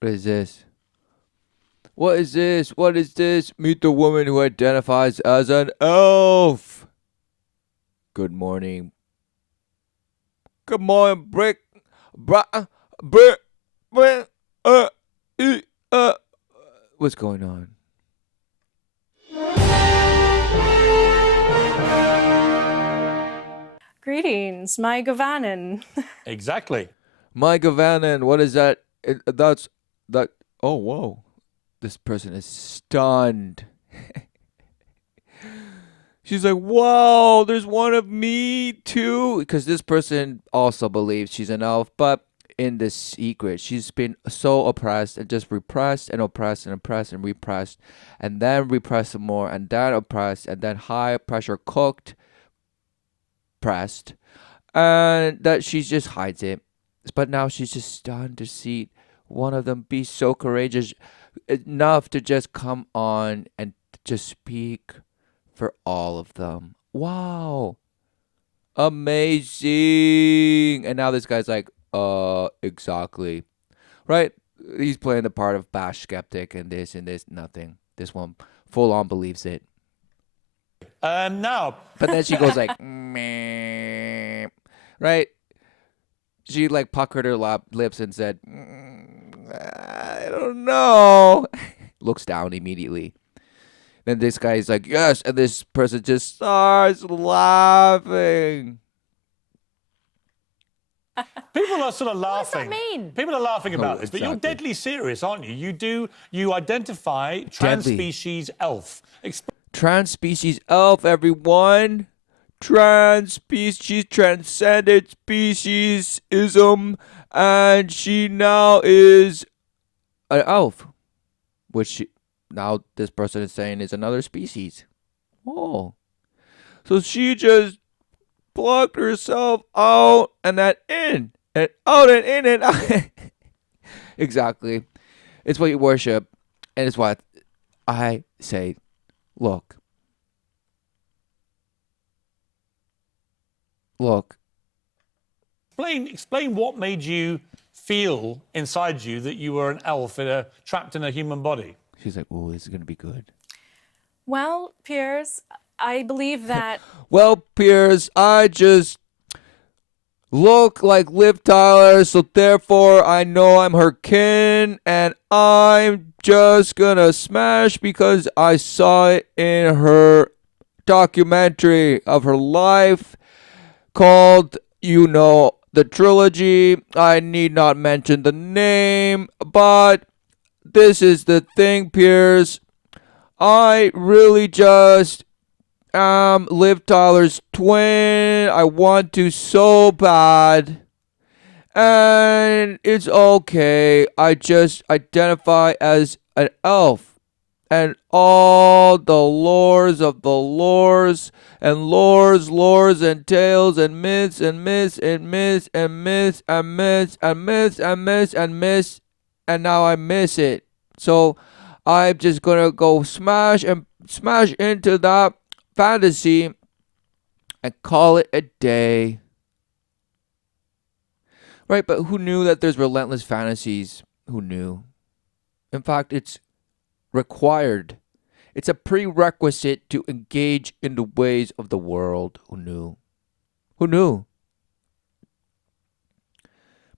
What is this? What is this? What is this? Meet the woman who identifies as an elf. Good morning. Good morning, Brick. Brick. Brick. Uh, e- uh. What's going on? Greetings, my Gavanin. Exactly. Mike Gavanin, what is that? That's that. Oh, whoa. This person is stunned. She's like, whoa, there's one of me too. Because this person also believes she's an elf, but in the secret, she's been so oppressed and just repressed and oppressed and oppressed and repressed, and then repressed some more, and then oppressed, and then high pressure cooked, pressed, and that she just hides it. But now she's just stunned to see one of them be so courageous enough to just come on and just speak for all of them. Wow. Amazing. And now this guy's like, exactly. Right? He's playing the part of Bash Skeptic and this, nothing. This one full on believes it. Now, But then she goes like, meh. Right? She like puckered her lips and said, I don't know. Looks down immediately. Then this guy is like, yes, and this person just starts laughing. people are sort of What does that laughing. mean? People are laughing about Oh, this, but you're exactly. deadly serious, aren't you? You identify trans-species elf. Trans-species elf, everyone. Trans-species, transcended speciesism, and she now is an elf, which now this person is saying is another species. Oh, so she just plucked herself out and then in and out and in and out. Exactly. It's what you worship, and it's what I say. Look. Explain what made you feel inside you that you were an elf trapped in a human body. She's like, oh, this is going to be good. Well, Piers, I believe that. Well, Piers, I just look like Liv Tyler, so therefore I know I'm her kin, and I'm just gonna smash because I saw it in her documentary of her life called, the trilogy. I need not mention the name, but this is the thing, Piers. I really just Liv Tyler's twin. I want to so bad. And it's okay. I just identify as an elf. And all the lores of the lores and lores and tales and myths and myths and myths and myths and myths and myths and myths and myths, and now I miss it. So I'm just gonna go smash into that fantasy and call it a day. Right, but who knew that there's relentless fantasies? Who knew? In fact, it's required. It's a prerequisite to engage in the ways of the world. Who knew? Who knew?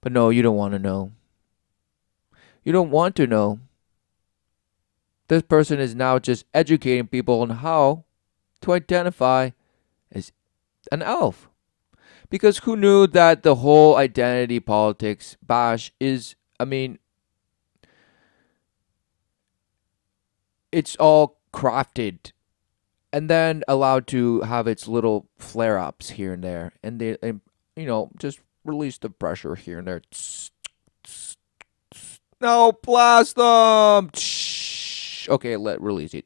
But no, you don't want to know. You don't want to know. This person is now just educating people on how to identify as an elf. Because who knew that the whole identity politics bash is, it's all crafted and then allowed to have its little flare ups here and there. And just release the pressure here and there. No, blast them. Okay, release it.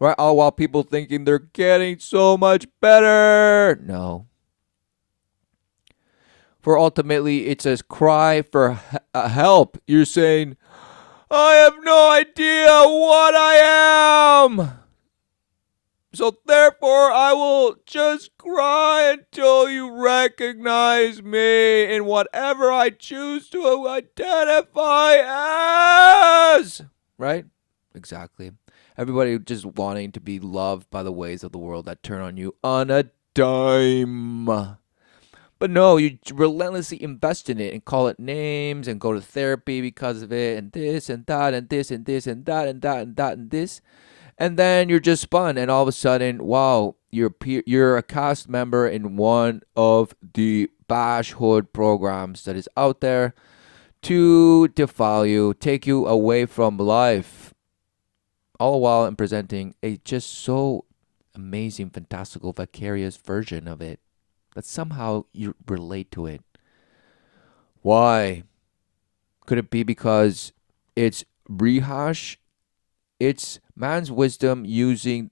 Right, all while people thinking they're getting so much better. No. For ultimately, it's a cry for help. You're saying, I have no idea what I am. So therefore, I will just cry until you recognize me in whatever I choose to identify as. Right? Exactly. Everybody just wanting to be loved by the ways of the world that turn on you on a dime. But no, you relentlessly invest in it and call it names and go to therapy because of it and this and that and this and this and that and that and that and this. And then you're just spun, and all of a sudden, wow, you're a cast member in one of the bash hood programs that is out there to defile you, take you away from life, all while in presenting a just so amazing, fantastical, vicarious version of it that somehow you relate to it. Why? Could it be because it's rehash? It's man's wisdom using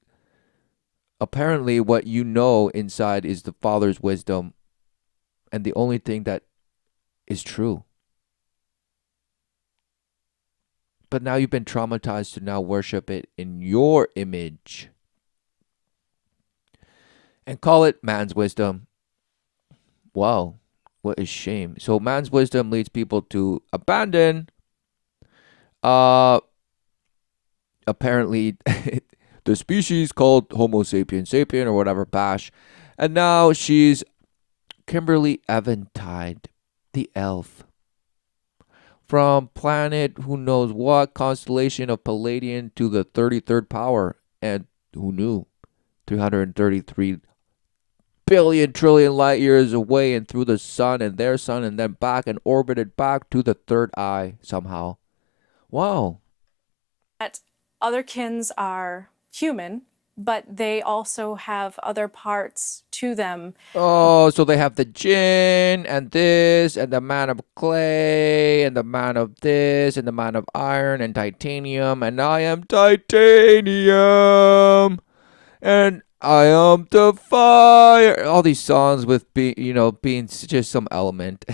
apparently what you know inside is the Father's wisdom and the only thing that is true. But now you've been traumatized to now worship it in your image and call it man's wisdom. Wow, what a shame. So man's wisdom leads people to abandon uh apparently the species called Homo sapien sapien or whatever bash. And now she's Kimberly Eventide, the elf. From planet who knows what, constellation of Palladian to the 33rd power. And who knew? 333 billion trillion light years away and through the sun and their sun and then back and orbited back to the third eye somehow. Wow. That other kins are human, but they also have other parts to them. Oh, so they have the jinn and this and the man of clay and the man of this and the man of iron and titanium and I am titanium and I am the fire. All these songs with being just some element.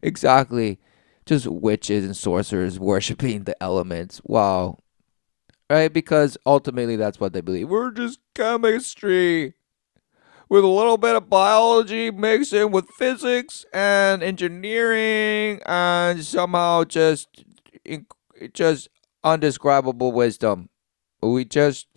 Exactly. Just witches and sorcerers worshiping the elements. Wow. Right? Because ultimately that's what they believe. We're just chemistry with a little bit of biology mixed in with physics and engineering and somehow just undescribable wisdom. We just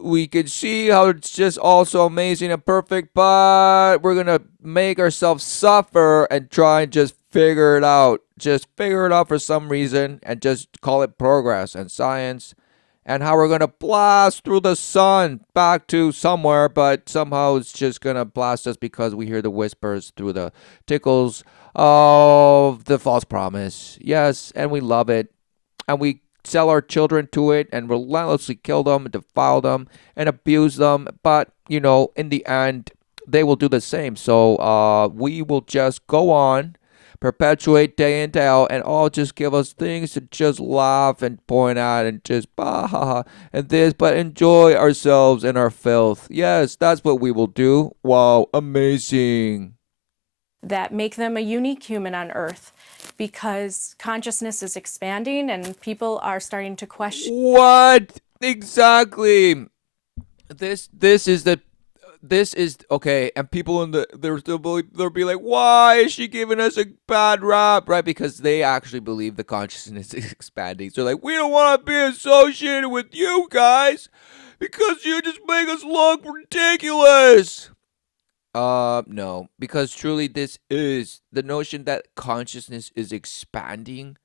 we could see how it's just all so amazing and perfect, but we're gonna make ourselves suffer and try and just figure it out. Just figure it out for some reason and just call it progress and science and how we're gonna blast through the sun back to somewhere, but somehow it's just gonna blast us because we hear the whispers through the tickles of the false promise. Yes, and we love it. And we sell our children to it and relentlessly kill them and defile them and abuse them. But, in the end, they will do the same. So we will just go on, perpetuate day in, day out, and all just give us things to just laugh and point at and just bah ha ha and this, but enjoy ourselves and our filth. Yes, that's what we will do. Wow, amazing. That make them a unique human on Earth, because consciousness is expanding and people are starting to question What? Exactly. This is okay, and people they'll be like, why is she giving us a bad rap, right? Because they actually believe the consciousness is expanding. So like, we don't want to be associated with you guys because you just make us look ridiculous. No, because truly this is the notion that consciousness is expanding.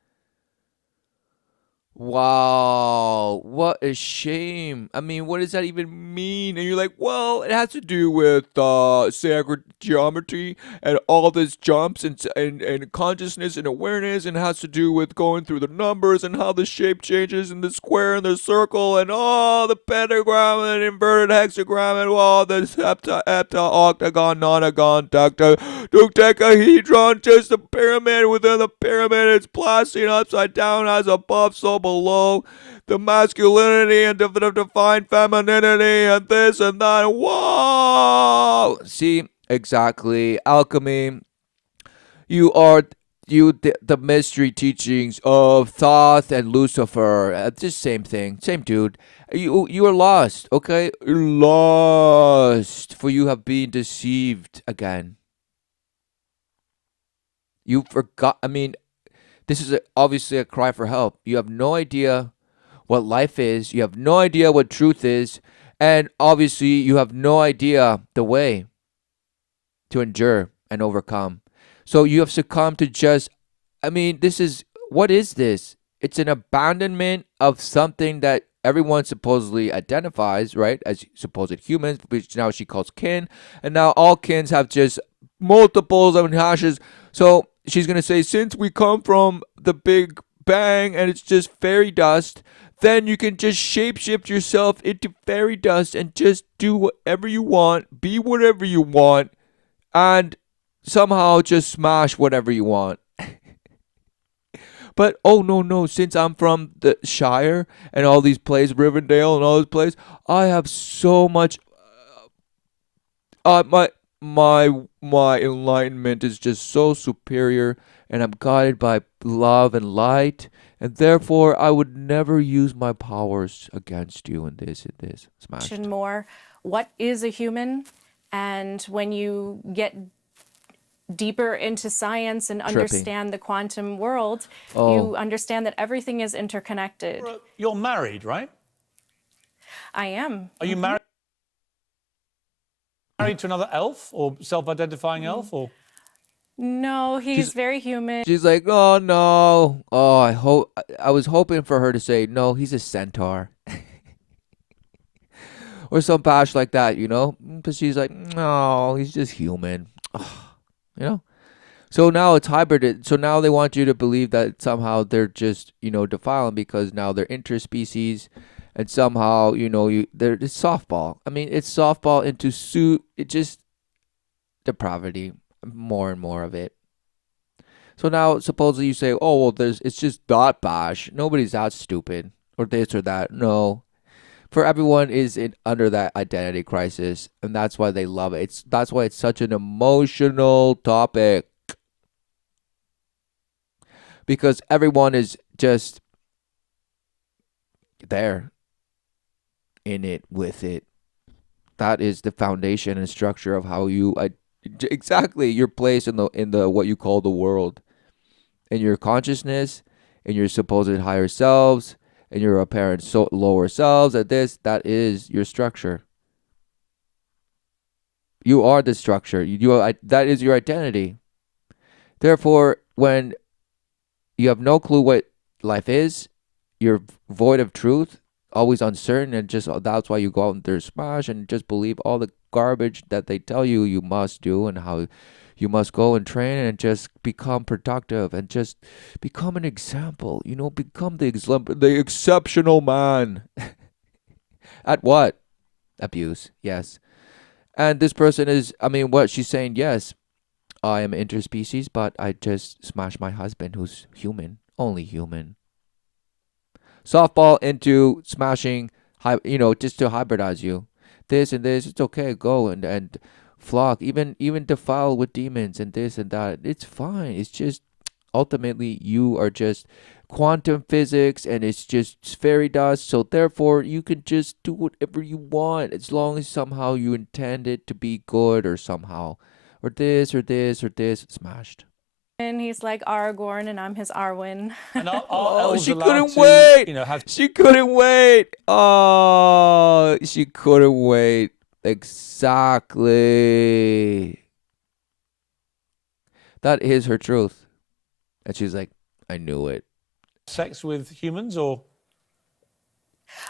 Wow, what a shame. I mean, what does that even mean? And you're like, well, it has to do with sacred geometry and all this jumps and consciousness and awareness, and has to do with going through the numbers and how the shape changes in the square and the circle and all the pentagram and inverted hexagram and all this octagon, nonagon, dodecahedron, just a pyramid within the pyramid. It's blasting upside down as above, so below. The masculinity and the divine femininity and this and that. Whoa! See, exactly. Alchemy. You are the mystery teachings of Thoth and Lucifer. Just same thing, same dude. You are lost, okay? You're lost, for you have been deceived again. You forgot. I mean, this is obviously a cry for help. You have no idea what life is. You have no idea what truth is. And obviously, you have no idea the way to endure and overcome. So you have succumbed to just, I mean, what is this? It's an abandonment of something that everyone supposedly identifies, right, as supposed humans, which now she calls kin. And now all kins have just multiples of hashes. So she's going to say, since we come from the Big Bang and it's just fairy dust, then you can just shapeshift yourself into fairy dust and just do whatever you want, be whatever you want, and somehow just smash whatever you want. But oh no no, since I'm from the Shire and all these plays, Rivendell and all these plays, I have so much. My my enlightenment is just so superior, and I'm guided by love and light, and therefore I would never use my powers against you. And this smashed. more what is a human, and when you get deeper into science and Tripping. understand the quantum world, Oh. you understand that everything is interconnected. You're married, right? I am. Are you married to another elf or self-identifying elf? Or No, he's very human. She's like, oh no, oh I was hoping for her to say no, he's a centaur, or some bash like that, you know. But she's like, no, he's just human, you know. So now it's hybrid. So now they want you to believe that somehow they're just, defiling because now they're interspecies, and somehow, it's softball. I mean, it's softball into suit. It just depravity, more and more of it. So now supposedly you say, oh well, it's just that bash. Nobody's that stupid or this or that. No, for everyone is under that identity crisis, and that's why they love it. That's why it's such an emotional topic, because everyone is just there in it with it. That is the foundation and structure of how you exactly your place in the what you call the world, in your consciousness, in your supposed higher selves, in your apparent lower selves. That is your structure. You are the structure. That is your identity. Therefore, when you have no clue what life is, you're void of truth, always uncertain, and just that's why you go out and there smash and just believe all the garbage that they tell you must do, and how you must go and train and just become productive and just become an example. Become the exceptional man. At what? Abuse. Yes. And this person is, I mean, what she's saying, yes, I am interspecies, but I just smashed my husband who's human, only human. Softball into smashing, just to hybridize you. This and this, it's okay. Go and flock, even defile with demons and this and that. It's fine. It's just ultimately you are just quantum physics, and it's just fairy dust. So therefore, you can just do whatever you want as long as somehow you intend it to be good, or somehow, or this or this or this. Smashed. And he's like Aragorn, and I'm his Arwen. and are Oh, elves she allowed couldn't to, wait. have She couldn't wait. Oh, she couldn't wait. Exactly. That is her truth. And she's like, I knew it. sex with humans? Or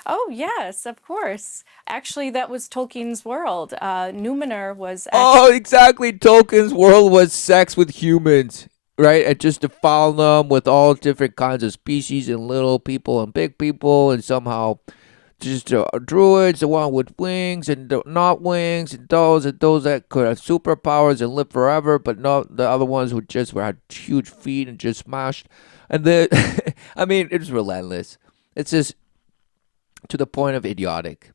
Oh, yes, of course. Actually, that was Tolkien's world. Numenor was Oh, exactly. Tolkien's world was sex with humans, right? And just defile them with all different kinds of species, and little people and big people, and somehow just druids, the one with wings and not wings, and those that could have superpowers and live forever, but not the other ones who just had huge feet and just smashed. And then, I mean, it's relentless. It's just to the point of idiotic,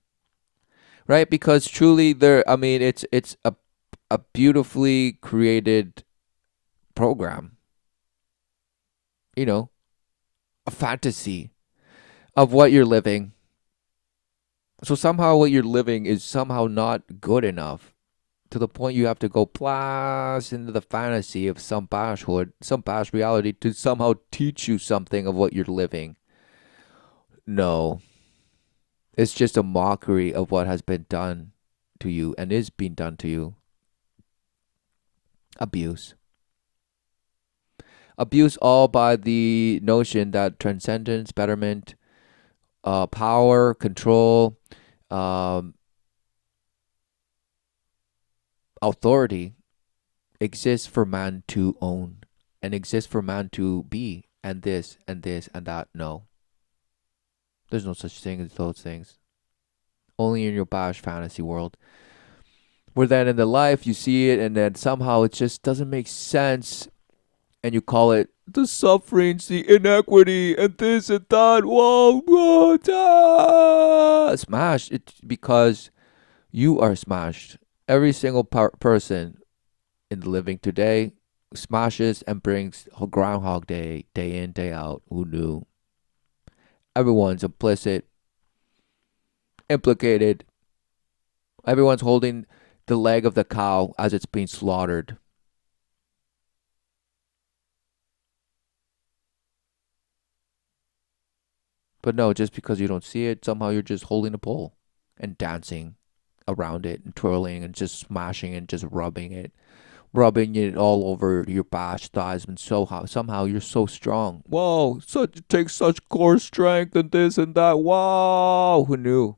right? Because truly, I mean, it's a beautifully created program. A fantasy of what you're living. So somehow what you're living is somehow not good enough to the point you have to go blast into the fantasy of some bashhood, some bash reality to somehow teach you something of what you're living. No, it's just a mockery of what has been done to you and is being done to you. Abuse. Abuse all by the notion that transcendence, betterment, power, control, um, authority exists for man to own and exists for man to be and this and this and that. No, there's no such thing as those things. Only in your bash fantasy world. Where then in the life you see it and then somehow it just doesn't make sense and you call it the sufferings, the inequity, and this and that. Whoa, whoa, smash. It's because you are smashed. Every single person in the living today smashes and brings Groundhog Day, day in, day out. Who knew? Everyone's implicit, implicated. Everyone's holding the leg of the cow as it's being slaughtered. But no, just because you don't see it, somehow you're just holding a pole and dancing around it and twirling and just smashing and just rubbing it all over your bash thighs, and somehow you're so strong. Whoa, such it takes such core strength and this and that. Wow, who knew?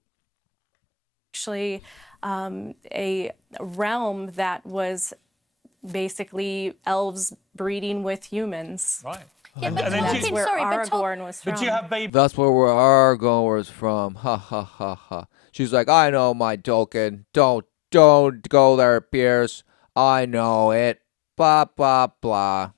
Actually, a realm that was basically elves breeding with humans. Right. Yeah, but then That's Tolkien, where sorry, but Aragorn was from. But you have baby. That's where Aragorn was from. Ha ha ha ha. She's like, I know my Tolkien. Don't go there, Pierce. I know it. Blah blah blah.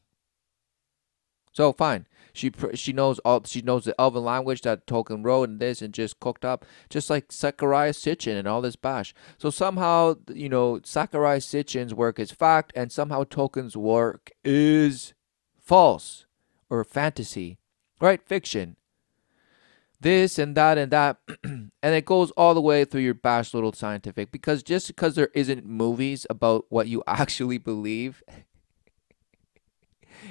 So fine. She knows the Elven language that Tolkien wrote and this and just cooked up, just like Zachariah Sitchin and all this bash. So somehow Zachariah Sitchin's work is fact, and somehow Tolkien's work is false or fantasy, right? Fiction. This and that and that, and it goes all the way through your bash little scientific, because just because there isn't movies about what you actually believe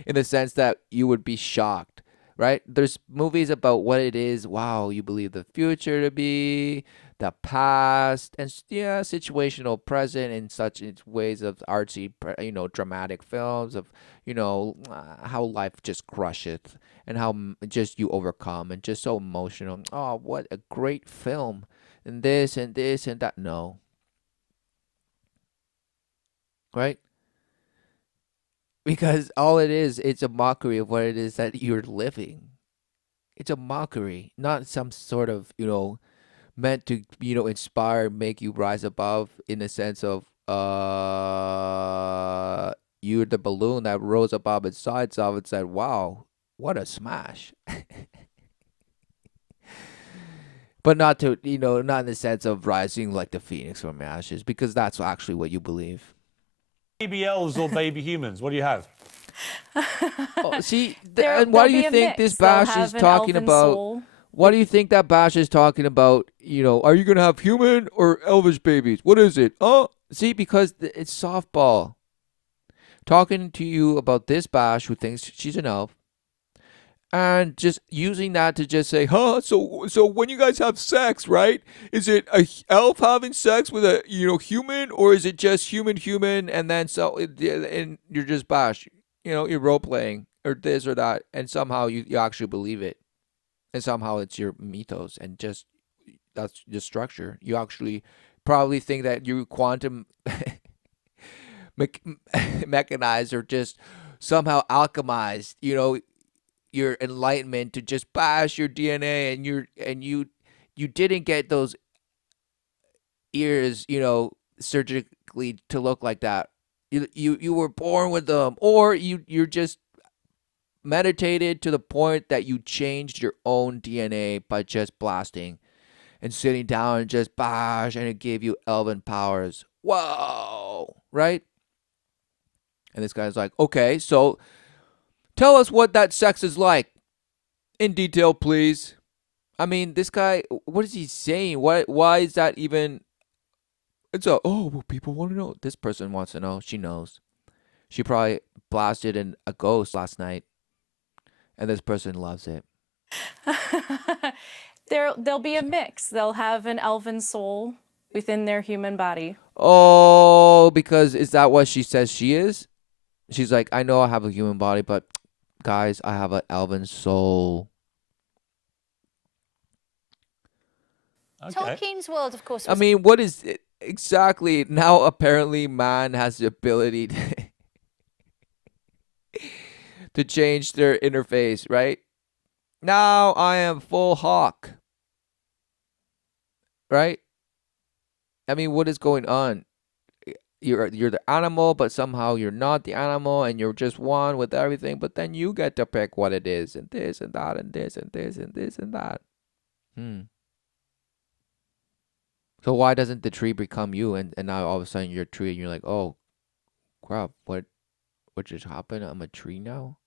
in the sense that you would be shocked, right? There's movies about what it is. Wow, you believe the future to be, the past, and yeah, situational present in such ways of artsy, dramatic films of, how life just crusheth and how just you overcome and just so emotional. Oh, what a great film. And this and this and that. No. Right? Because all it is, it's a mockery of what it is that you're living. It's a mockery, not some sort of, meant to, inspire, make you rise above in the sense of, you're the balloon that rose above its sides of and said, wow, what a smash. But not to, not in the sense of rising like the phoenix from ashes, because that's actually what you believe. Baby elves or baby humans? What do you have? Oh, see, There'll and why do be you a think mix. this They'll bash have is an talking elven about? soul. What do you think that bash is talking about? Are you gonna have human or elvish babies? What is it? Oh, see, because it's softball. Talking to you about this bash who thinks she's an elf, and just using that to just say, huh? So when you guys have sex, right? Is it a elf having sex with a human, or is it just human, and then and you're just bash, you're role playing or this or that, and somehow you actually believe it, and somehow it's your mythos, and just that's the structure. You actually probably think that you quantum mechanized or just somehow alchemized, your enlightenment to just bash your DNA, and you didn't get those ears, surgically to look like that. You were born with them, or you're just meditated to the point that you changed your own DNA by just blasting and sitting down and just bash, and it gave you elven powers. Whoa, right? And this guy's like, okay, so tell us what that sex is like in detail, please. I mean, this guy, what is he saying? Why is that even? It's a, oh, well, people want to know. This person wants to know. She knows. She probably blasted in a ghost last night, and this person loves it. There'll be a mix. They'll have an elven soul within their human body. Oh, because is that what she says she is? She's like, I know I have a human body, but guys, I have an elven soul. Okay. Tolkien's world, of course, I was mean, what is it exactly? Now, apparently, man has the ability to change their interface, right? Now I am full hawk, right? I mean, what is going on? You're the animal, but somehow you're not the animal, and you're just one with everything. But then you get to pick what it is, and this and that, and this and this and this and that. So why doesn't the tree become you, and now all of a sudden you're a tree, and you're like, oh crap, what just happened? I'm a tree now.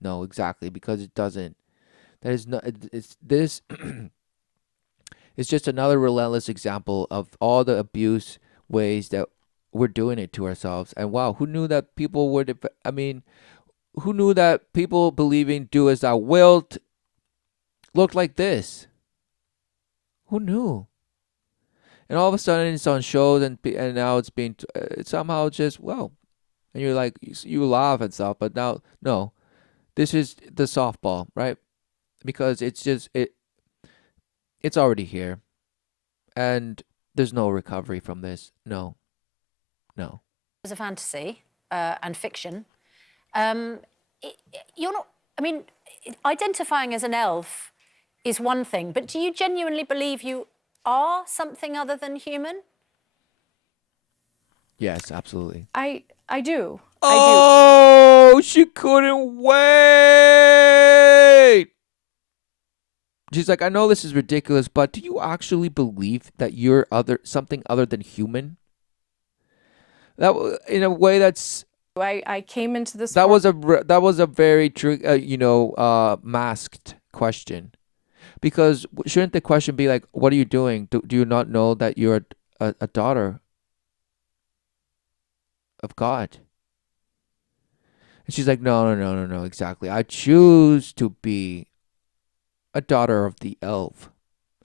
No, exactly, because it doesn't. That is not. It's this. It's just another relentless example of all the abuse ways that we're doing it to ourselves. And wow, who knew that people would? I mean, who knew that people believing "do as thou wilt" looked like this? Who knew? And all of a sudden, it's on shows, and now it's being somehow just well, and you're like you laugh and stuff, but now no, this is the softball, right? Because it's just it's already here, and there's no recovery from this. No, no. a fantasy and fiction. You're not. I mean, identifying as an elf is one thing, but do you genuinely believe you are something other than human? Yes, absolutely. I do. Oh, she couldn't wait. She's like, I know this is ridiculous, but do you actually believe that you're something other than human? That in a way that's I came into this that world. was a very masked question, because shouldn't the question be like, what are you doing? Do you not know that you're a daughter of God? And she's like, no, exactly. I choose to be a daughter of the elf.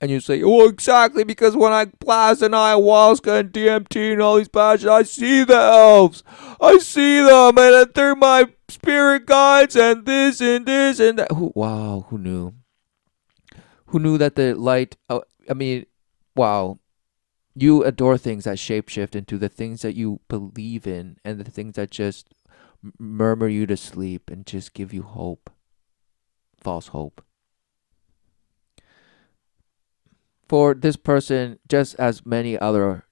And you say, oh, exactly, because when I blast an ayahuasca and DMT and all these passions, I see the elves. I see them, and they're my spirit guides, and this and this and that. Wow, who knew? Who knew that the light? I mean, wow. You adore things that shapeshift into the things that you believe in, and the things that just murmur you to sleep and just give you hope. False hope. For this person, just as many other,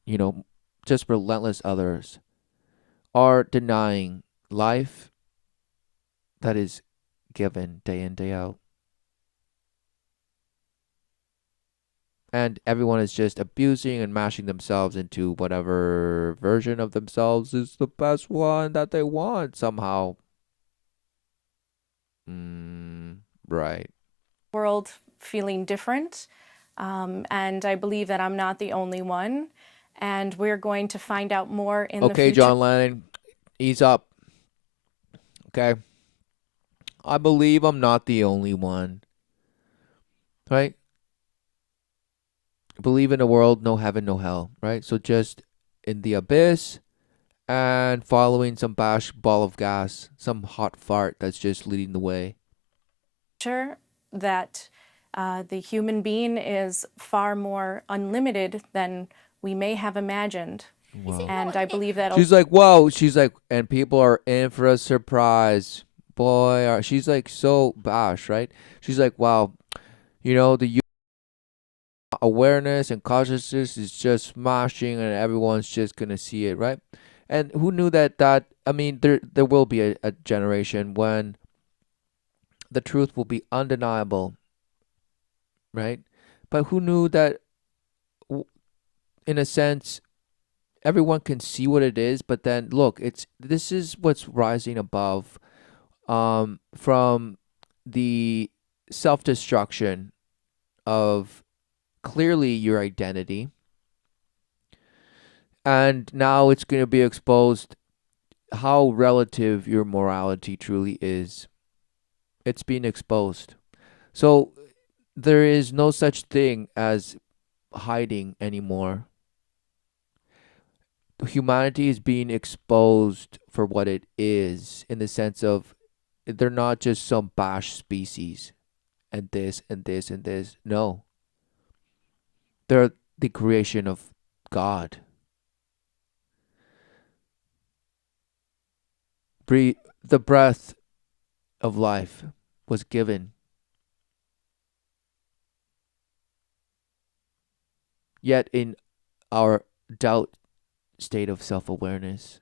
just relentless others, are denying life that is given day in, day out. And everyone is just abusing and mashing themselves into whatever version of themselves is the best one that they want somehow. Right. World feeling different. And I believe that I'm not the only one. And we're going to find out more in the future. Okay, John Lennon, ease up. Okay. I believe I'm not the only one. Right? Believe in a world, no heaven, no hell. Right? So just in the abyss and following some bash ball of gas, some hot fart that's just leading the way. That the human being is far more unlimited than we may have imagined. Wow. And I believe that She's like, whoa. She's like, and people are in for a surprise. Boy, she's like so bash, right? She's like, wow, the awareness and consciousness is just smashing, and everyone's just gonna see it, right? And who knew that I mean, there will be a generation when the truth will be undeniable, right? But who knew that in a sense everyone can see what it is, but then look, this is what's rising above from the self-destruction of clearly your identity. And now it's going to be exposed how relative your morality truly is. It's being exposed. So there is no such thing as hiding anymore. Humanity is being exposed for what it is, in the sense of they're not just some bash species and this and this and this. No, they're the creation of God. The breath of life was given. Yet in our doubt state of self-awareness,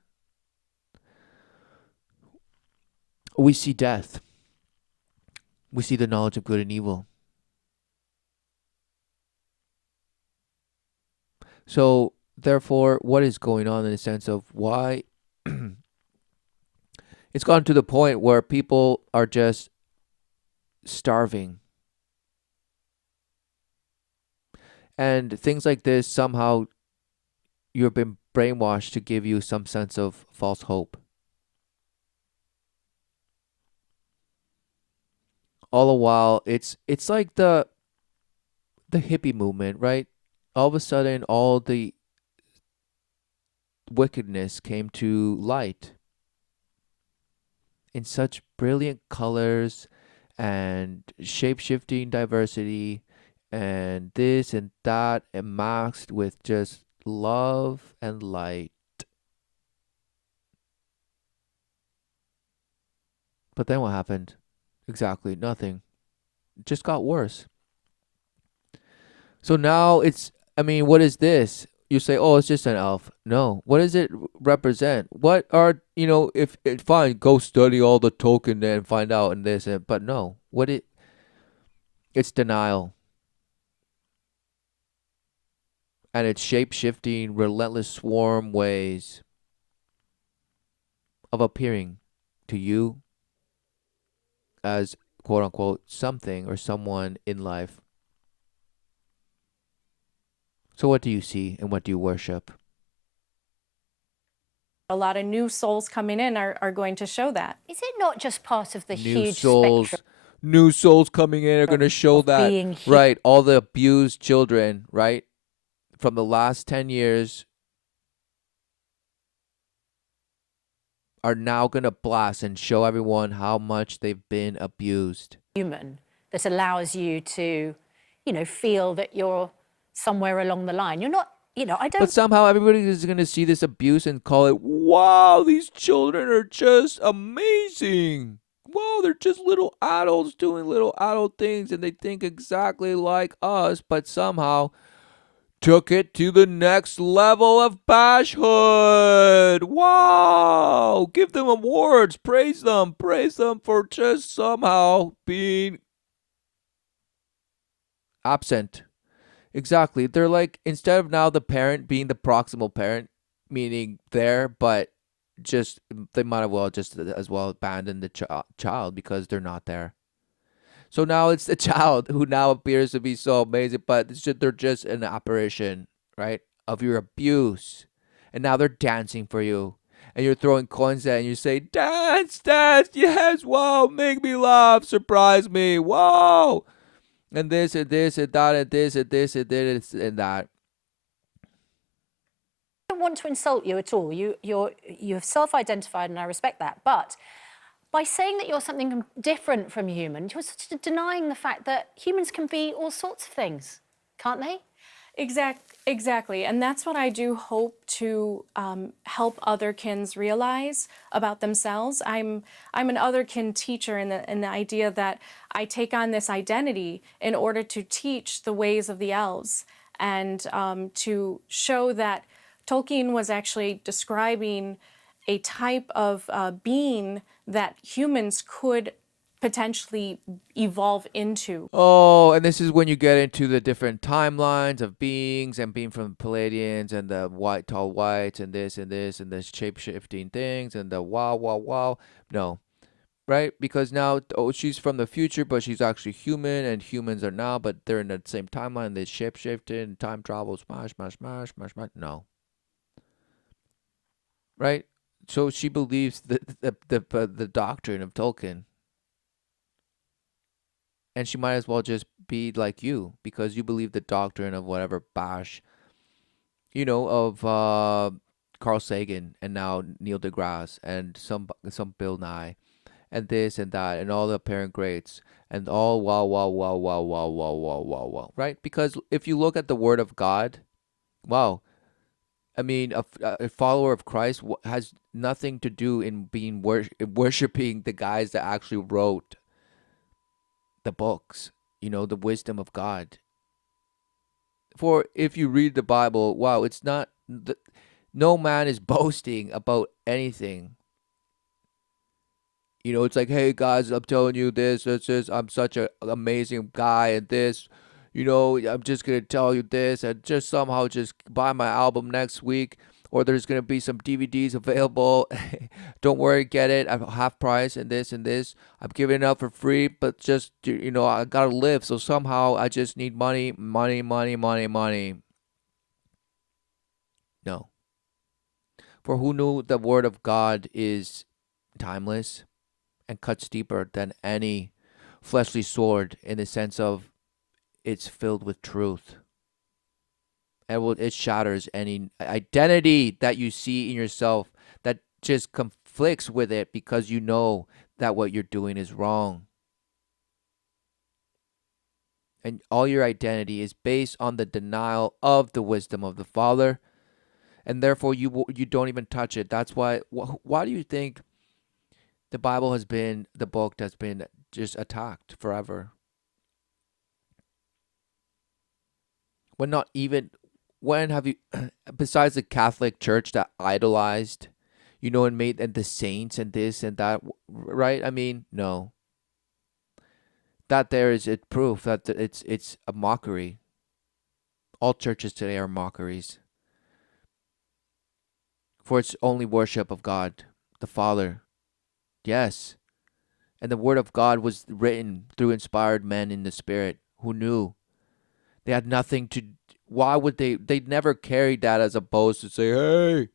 we see death. We see the knowledge of good and evil. So, therefore, what is going on in the sense of why it's gotten to the point where people are just starving? And things like this, somehow you've been brainwashed to give you some sense of false hope. All the while, it's like the hippie movement, right? All of a sudden, all the wickedness came to light in such brilliant colors and shape-shifting diversity and this and that, and masked with just love and light. But then what happened? Exactly nothing. It just got worse. So now what is this? You say, oh, it's just an elf. No. What does it represent? What are, if fine, go study all the Tolkien and find out and this, but no. It's denial. And it's shape-shifting, relentless swarm ways of appearing to you as, quote-unquote, something or someone in life. So what do you see and what do you worship? A lot of new souls coming in are going to show that. Is it not just part of the New huge souls, spectrum new souls coming in are going to show of that, being right? All the abused children, right, from the last 10 years are now going to blast and show everyone how much they've been abused. human that allows you to, feel that you're somewhere along the line? You're not, I don't. But somehow everybody is going to see this abuse and call it, wow, these children are just amazing. Wow, they're just little adults doing little adult things and they think exactly like us, but somehow took it to the next level of bashhood. Wow. Give them awards. Praise them for just somehow being absent. Exactly. They're like, instead of now the parent being the proximal parent, meaning there, but just they might have well just as well abandon the child because they're not there. So now it's the child who now appears to be so amazing, but they're just an apparition, right, of your abuse. And now they're dancing for you. And you're throwing coins at it and you say, dance, dance, yes, wow, make me laugh, surprise me, wow. And this and this and that and this and this and this and that. I don't want to insult you at all. You've self-identified, and I respect that. But by saying that you're something different from human, you're sort of denying the fact that humans can be all sorts of things, can't they? Exactly, and that's what I do hope to help otherkins realize about themselves. I'm an otherkin teacher in the idea that I take on this identity in order to teach the ways of the elves and to show that Tolkien was actually describing a type of being that humans could potentially evolve into. Oh, and this is when you get into the different timelines of beings and being from the Palladians and the white tall whites and this and this and the shape shifting things and the wow wow wow. No, right? Because now, oh, she's from the future, but she's actually human, and humans are now, but they're in the same timeline. They shifted and time travel, smash, smash, smash, smash, smash. No, right? So she believes the doctrine of Tolkien, and she might as well just be like you because you believe the doctrine of whatever Bash, of Carl Sagan and now Neil deGrasse and some Bill Nye and this and that and all the apparent greats and all wow wow wow wow wow wow wow wow wow, right? Because if you look at the Word of God, wow, I mean, a follower of Christ has nothing to do in being worshiping the guys that actually wrote the books, the wisdom of God. For if you read the Bible, wow, it's not, no man is boasting about anything. It's like, hey guys, I'm telling you this, I'm such an amazing guy, and this, I'm just gonna tell you this, and just somehow just buy my album next week, or there's gonna be some DVDs available. Don't worry, get it at half price, and this and this. I'm giving it out for free, but just I gotta live, so somehow I just need money, money, money, money, money. No, for who knew the word of God is timeless and cuts deeper than any fleshly sword in the sense of it's filled with truth. And it shatters any identity that you see in yourself that just conflicts with it because you know that what you're doing is wrong. And all your identity is based on the denial of the wisdom of the Father, and therefore you don't even touch it. That's why. Why do you think the Bible has been the book that's been just attacked forever? When have you, besides the Catholic Church that idolized, and made and the saints and this and that, right? I mean, no. That there is it proof that it's a mockery. All churches today are mockeries. For it's only worship of God, the Father. Yes. And the word of God was written through inspired men in the Spirit who knew. They had nothing to. Why would they'd never carried that as a boast to say,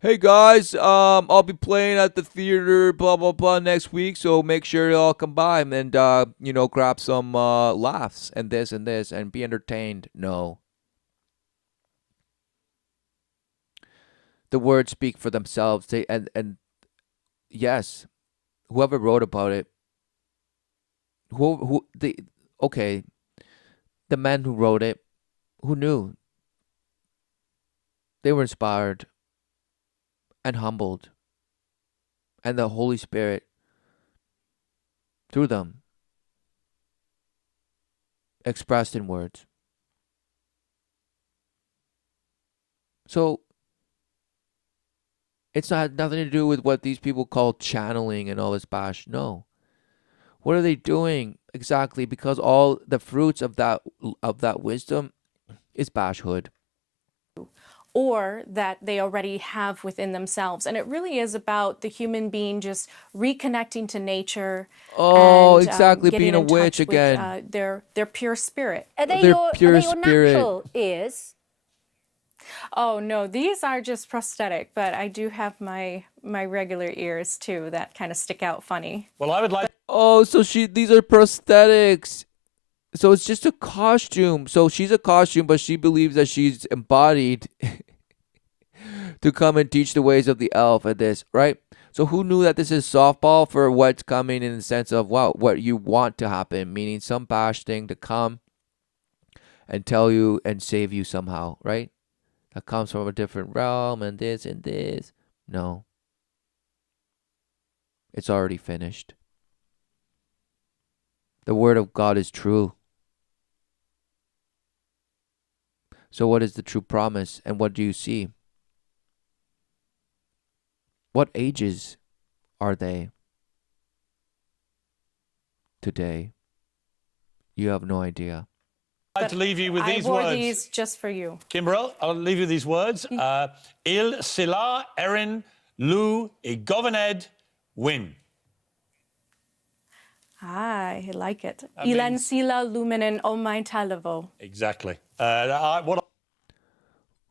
hey guys, I'll be playing at the theater, blah blah blah, next week, so make sure you all come by and grab some laughs and this and be entertained. No. The words speak for themselves. And yes, whoever wrote about it, okay, the men who wrote it, who knew? They were inspired and humbled, and the Holy Spirit through them expressed in words. So it's not nothing to do with what these people call channeling and all this bash. No. What are they doing exactly? Because all the fruits of that wisdom is bashhood. Or that they already have within themselves. And it really is about the human being just reconnecting to nature. Oh, and exactly, getting being a in witch touch again. with their pure spirit. Are they Their your pure spirit. natural ears? Oh no, these are just prosthetic, but I do have my regular ears too that kind of stick out funny. Well, I would like. Oh, so these are prosthetics. So it's just a costume. So she's a costume, but she believes that she's embodied to come and teach the ways of the elf and this, right? So who knew that this is softball for what's coming in the sense of, wow, what you want to happen, meaning some bash thing to come and tell you and save you somehow, right? That comes from a different realm and this and this. No. It's already finished. The word of God is true. So what is the true promise and what do you see? What ages are they today? You have no idea. I'd like to leave you with I these wore words. these just for you. Kimbrel, I'll leave you with these words. Il sila erin lu I govened win. I like it. That Ilan means- sila luminen omai talavo. Exactly.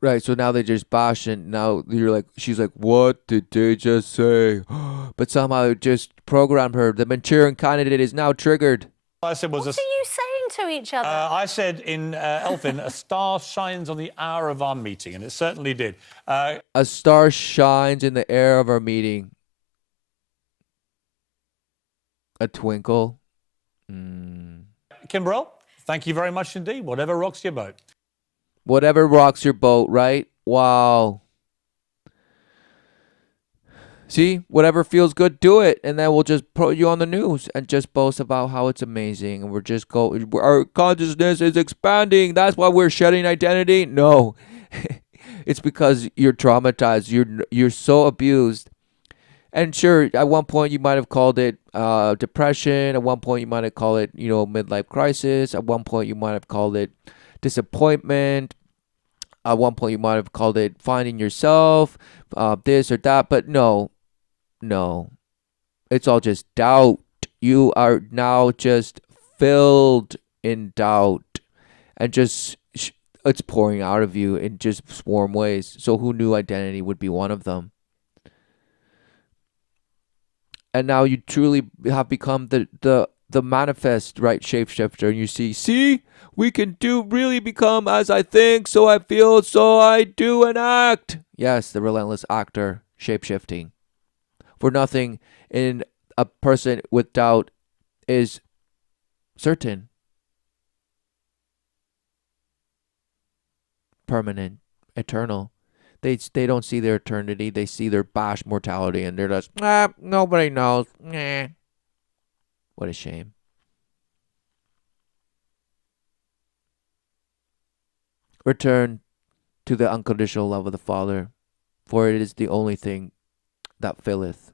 Right, so now they just bash, and now you're like, she's like, what did they just say? But somehow it just programmed her. The Manchurian candidate is now triggered. I said was What are you saying to each other? I said in Elfin, a star shines on the hour of our meeting, and it certainly did. A star shines in the air of our meeting. A twinkle. Kimbrel, thank you very much indeed. Whatever rocks your boat. Whatever rocks your boat, right? Wow. See, whatever feels good, do it, and then we'll just put you on the news and just boast about how it's amazing, and our consciousness is expanding. That's why we're shedding identity. No, it's because you're traumatized. You're so abused. And sure, at one point you might have called it depression. At one point you might have called it, midlife crisis. At one point you might have called it disappointment. At one point you might have called it finding yourself, this or that. But no, it's all just doubt. You are now just filled in doubt, and just it's pouring out of you in just swarm ways. So who knew identity would be one of them? And now you truly have become the manifest, right, shapeshifter, and you see, we can really become as I think, so I feel, so I do and act. Yes, the relentless actor, shapeshifting. For nothing in a person with doubt is certain, permanent, eternal. They don't see their eternity. They see their bash mortality, and they're just, nobody knows. What a shame. Return to the unconditional love of the Father, for it is the only thing that filleth,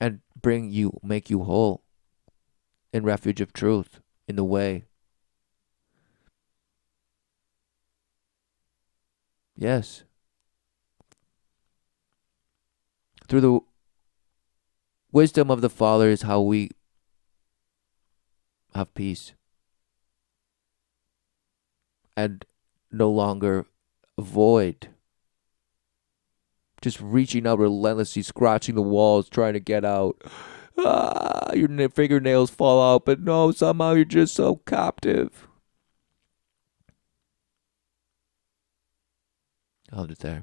and make you whole in refuge of truth, in the way. Yes. Through the wisdom of the Father is how we have peace and no longer avoid. Just reaching out relentlessly, scratching the walls, trying to get out. Your fingernails fall out, but no, somehow you're just so captive. I'll end it there.